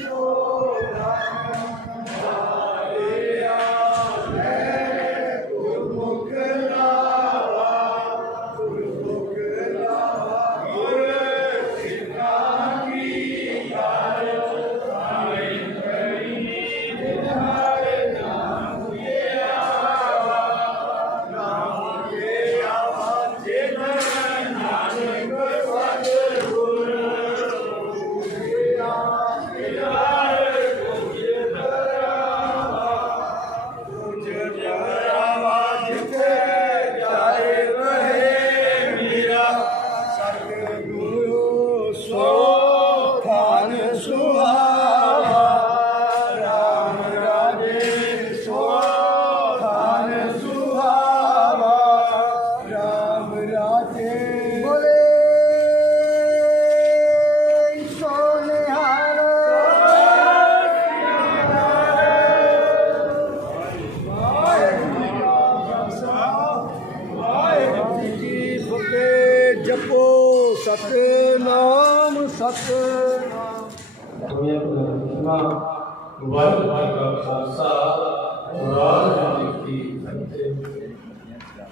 બોલે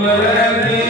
Yeah.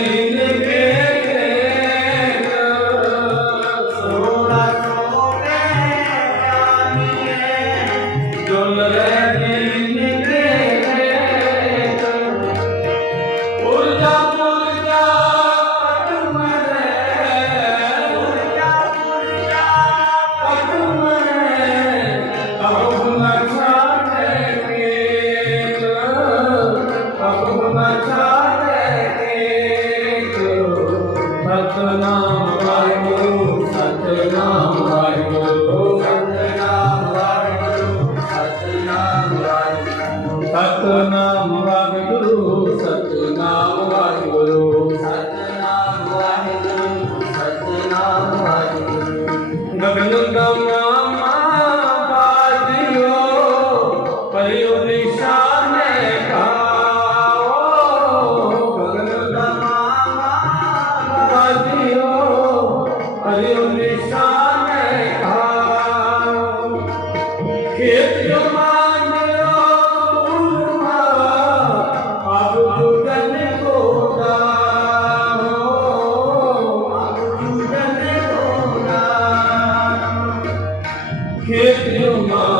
que teu mal